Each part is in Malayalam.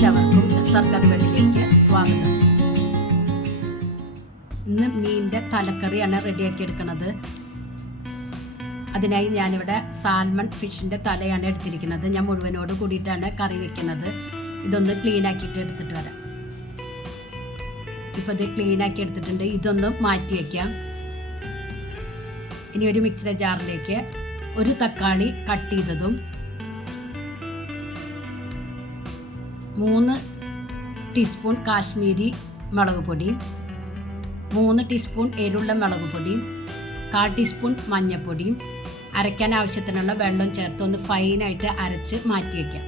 എല്ലാവർക്കും SR കറിവേട്ടിലേക്ക് സ്വാഗതം. ഇന്ന് മീനിൻ്റെ തലക്കറിയാണ് റെഡിയാക്കി എടുക്കുന്നത്. അതിനായി ഞാനിവിടെ സാൽമൺ ഫിഷിൻ്റെ തലയാണ് എടുത്തിരിക്കുന്നത്. ഞാൻ മുഴുവനോട് കൂടിയിട്ടാണ് കറി വെക്കുന്നത്. ഇതൊന്ന് ക്ലീനാക്കിയിട്ട് എടുത്തിട്ട് വരാം. ഇപ്പോൾ ഇത് ക്ലീനാക്കി എടുത്തിട്ടുണ്ട്. ഇതൊന്ന് മാറ്റി വയ്ക്കാം. ഇനി ഒരു മിക്സിയുടെ ജാറിലേക്ക് ഒരു തക്കാളി കട്ട് ചെയ്തതും 3 ടീസ്പൂൺ കാശ്മീരി മുളക് പൊടിയും 3 ടീസ്പൂൺ എരിവുള്ള മുളക് പൊടിയും 1/4 ടീസ്പൂൺ മഞ്ഞൾപ്പൊടിയും അരയ്ക്കാൻ ആവശ്യത്തിനുള്ള വെള്ളം ചേർത്ത് ഒന്ന് ഫൈനായിട്ട് അരച്ച് മാറ്റി വയ്ക്കാം.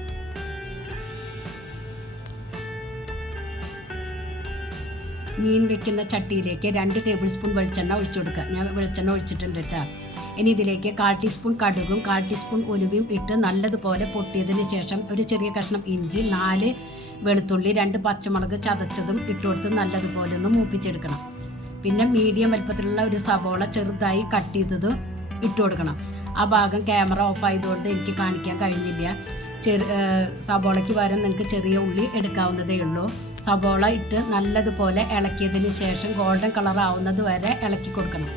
മീൻ വെക്കുന്ന ചട്ടിയിലേക്ക് 2 ടേബിൾ സ്പൂൺ വെളിച്ചെണ്ണ ഒഴിച്ചു കൊടുക്കുക. ഞാൻ വെളിച്ചെണ്ണ ഒഴിച്ചിട്ടുണ്ട് കേട്ടോ. ഇനി ഇതിലേക്ക് 1/4 ടീസ്പൂൺ കടുകും 1/4 ടീസ്പൂൺ ഉലുവയും ഇട്ട് നല്ലതുപോലെ പൊട്ടിയതിന് ശേഷം ഒരു ചെറിയ കഷ്ണം ഇഞ്ചി, 4 വെളുത്തുള്ളി, 2 പച്ചമുളക് ചതച്ചതും ഇട്ട് കൊടുത്ത് നല്ലതുപോലെ ഒന്ന് മൂപ്പിച്ചെടുക്കണം. പിന്നെ മീഡിയം വലുപ്പത്തിലുള്ള ഒരു സവോള ചെറുതായി കട്ട് ചെയ്തത് ഇട്ട് കൊടുക്കണം. ആ ഭാഗം ക്യാമറ ഓഫ് ആയതുകൊണ്ട് എനിക്ക് കാണിക്കാൻ കഴിഞ്ഞില്ല. സവോളയ്ക്ക് പകരം നിങ്ങൾക്ക് ചെറിയ ഉള്ളി എടുക്കാവുന്നതേ ഉള്ളൂ. സവോള ഇട്ട് നല്ലതുപോലെ ഇളക്കിയതിന് ശേഷം ഗോൾഡൻ കളർ ആവുന്നത് വരെ ഇളക്കി കൊടുക്കണം.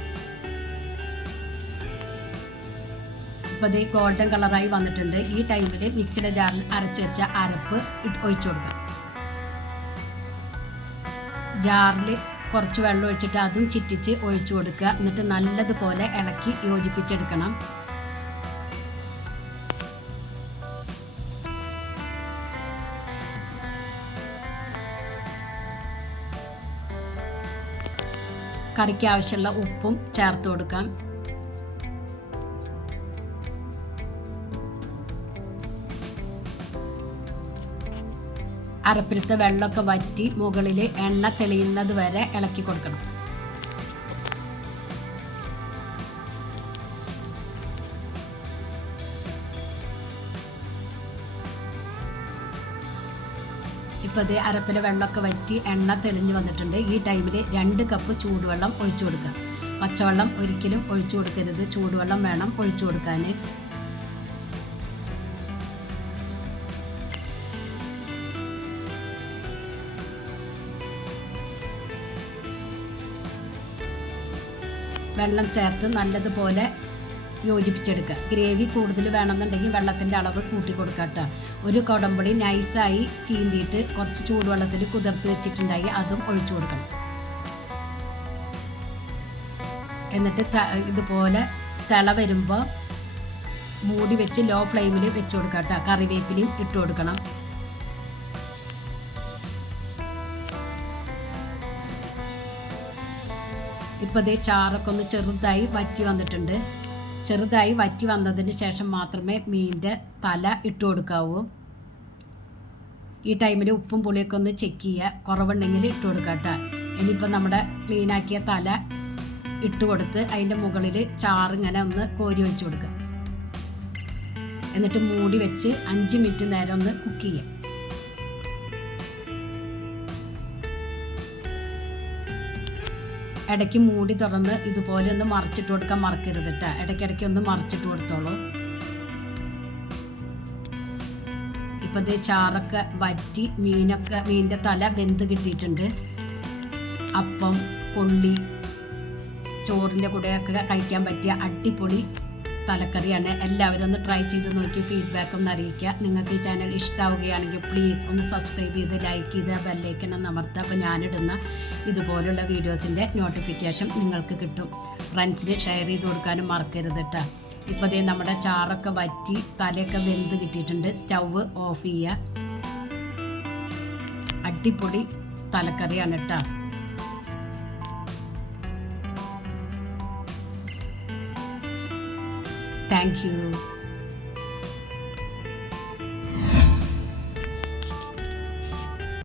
ഇപ്പോൾ ഇത് ഗോൾഡൻ കളറായി വന്നിട്ടുണ്ട്. ഈ ടൈമിൽ മിക്സിയുടെ ജാറിൽ അരച്ച് വെച്ച അരപ്പ് ഒഴിച്ചു കൊടുക്കാം. ജാറിൽ കുറച്ച് വെള്ളം ഒഴിച്ചിട്ട് അതും ചിറ്റിച്ച് ഒഴിച്ചു കൊടുക്കുക. എന്നിട്ട് നല്ലതുപോലെ ഇളക്കി യോജിപ്പിച്ചെടുക്കണം. കറിക്ക് ആവശ്യമുള്ള ഉപ്പും ചേർത്ത് കൊടുക്കാം. അരപ്പിലത്തെ വെള്ളമൊക്കെ വറ്റി മുകളിൽ എണ്ണ തെളിയുന്നത് വരെ ഇളക്കി കൊടുക്കണം. ഇപ്പോൾ ഇത് അരപ്പിലെ വെള്ളമൊക്കെ വറ്റി എണ്ണ തെളിഞ്ഞ് വന്നിട്ടുണ്ട്. ഈ ടൈമിൽ 2 കപ്പ് ചൂടുവെള്ളം ഒഴിച്ചു കൊടുക്കുക. പച്ചവെള്ളം ഒരിക്കലും ഒഴിച്ചു കൊടുക്കരുത്. ചൂടുവെള്ളം വേണം ഒഴിച്ചു കൊടുക്കാൻ. വെള്ളം ചേർത്ത് നല്ലതുപോലെ യോജിപ്പിച്ചെടുക്കുക. ഗ്രേവി കൂടുതൽ വേണമെന്നുണ്ടെങ്കിൽ വെള്ളത്തിൻ്റെ അളവ് കൂട്ടി കൊടുക്കുക കേട്ടോ. ഒരു കുടംപുളി നൈസായി ചീന്തിയിട്ട് കുറച്ച് ചൂടുവെള്ളത്തിൽ കുതിർത്ത് വെച്ചിട്ടുണ്ടായി അതും ഒഴിച്ചു കൊടുക്കണം. എന്നിട്ട് ഇതുപോലെ തിള വരുമ്പോൾ മൂടി വെച്ച് ലോ ഫ്ലെയിമിൽ വെച്ച് കൊടുക്കുക കേട്ടോ. കറിവേപ്പിലയും ഇട്ട് കൊടുക്കണം. ഇപ്പോൾ ഇതേ ചാറൊക്കെ ഒന്ന് ചെറുതായി വറ്റി വന്നിട്ടുണ്ട്. ചെറുതായി വറ്റി വന്നതിന് ശേഷം മാത്രമേ മീനിൻ്റെ തല ഇട്ട് കൊടുക്കാവൂ. ഈ ടൈമിൽ ഉപ്പും പുളിയൊക്കെ ഒന്ന് ചെക്ക് ചെയ്യുക. കുറവുണ്ടെങ്കിൽ ഇട്ട് കൊടുക്കുക കേട്ടോ. ഇനിയിപ്പോൾ നമ്മുടെ ക്ലീനാക്കിയ തല ഇട്ട് കൊടുത്ത് അതിൻ്റെ മുകളിൽ ചാറിങ്ങനെ ഒന്ന് കോരി ഒഴിച്ച് കൊടുക്കുക. എന്നിട്ട് മൂടി വെച്ച് 5 മിനിറ്റ് നേരം ഒന്ന് കുക്ക് ചെയ്യുക. ഇടയ്ക്ക് മൂടി തുറന്ന് ഇതുപോലെ ഒന്ന് മറിച്ചിട്ട് കൊടുക്കാൻ മറക്കരുത് കേട്ടോ. ഇടയ്ക്കിടയ്ക്ക് ഒന്ന് മറിച്ചിട്ട് കൊടുത്തോളൂ. ഇപ്പോൾ ഇത് ചാറൊക്കെ വറ്റി മീനിൻ്റെ തല വെന്ത് കിട്ടിയിട്ടുണ്ട്. അപ്പം, കൊള്ളി, ചോറിൻ്റെ കൂടെയൊക്കെ കഴിക്കാൻ പറ്റിയ അടിപൊളി തലക്കറിയാണ്. എല്ലാവരും ഒന്ന് ട്രൈ ചെയ്ത് നോക്കി ഫീഡ്ബാക്ക് ഒന്ന് അറിയിക്കുക. നിങ്ങൾക്ക് ഈ ചാനൽ ഇഷ്ടമാവുകയാണെങ്കിൽ പ്ലീസ് ഒന്ന് സബ്സ്ക്രൈബ് ചെയ്ത് ലൈക്ക് ചെയ്ത് ബെല്ലൈക്കൺ ഒന്ന് അമർത്തുക. അപ്പോൾ ഞാനിടുന്ന ഇതുപോലുള്ള വീഡിയോസിൻ്റെ നോട്ടിഫിക്കേഷൻ നിങ്ങൾക്ക് കിട്ടും. ഫ്രണ്ട്സിന് ഷെയർ ചെയ്ത് കൊടുക്കാനും മറക്കരുത് കേട്ടോ. ഇപ്പോൾ ദേ നമ്മുടെ ചാറൊക്കെ വറ്റി തലയൊക്കെ വെന്ത് കിട്ടിയിട്ടുണ്ട്. സ്റ്റൗവ് ഓഫ് ചെയ്യുക. അടിപൊളി തലക്കറിയാണ് കേട്ടോ. Thank you.